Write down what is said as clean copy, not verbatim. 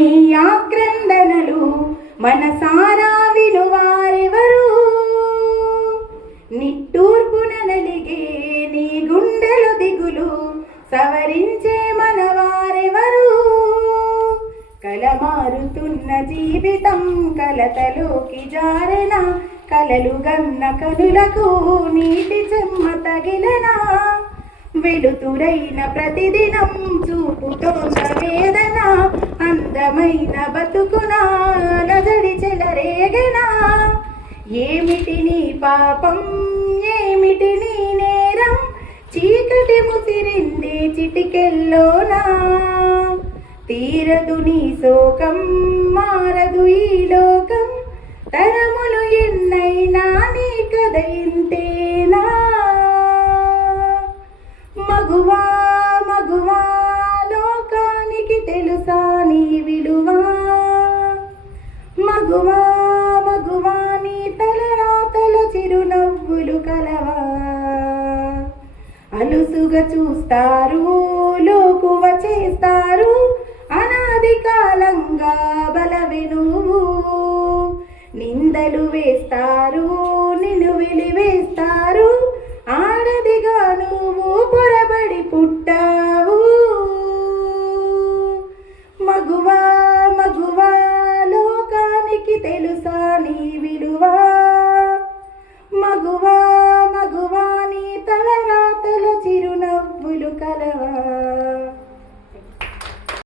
నీ ఆక్రందనలు మనసారా వినువారెవరు? నిట్టూర్పున నలిగే నీ గుండెలు దిగులు సవరించే మనవారెవరు? కలమారుతున్న జీవితం కలతలోకి జారెన, కలలు గన్న కనులకు నీటి చెమ్మ తగిలనా? వెలుతురైన ప్రతిదినం చూపుతోన్న వేదన, అందమైన బతుకున నజడి చెలరేగనా? ఏమిటి నీ పాపం, ఏమిటి నీ నేరం? చీకటి ముసిరింది చిటికెల్లోనా. తీరదు నీ శోకం, మారదు ఈ లోకం, తరములు ఎన్నైనా నీ కథ ఇంతేనా? మగువా మగువా లోకానికి తెలుసా నీ విలువా? మగువా మగువా నీ తలరాతల చిరునవ్వులు కలవా? అలుసుగా చూస్తారు, లోకువ చేస్తారు, అనాది కాలంగా బలవి నువ్వు. నిందలు వేస్తారు, నిన్ను వెలివేస్తారు, ఆడదిగా నువ్వు పొరబడి పుట్టావు. మగువా మగువా లోకానికి తెలుసా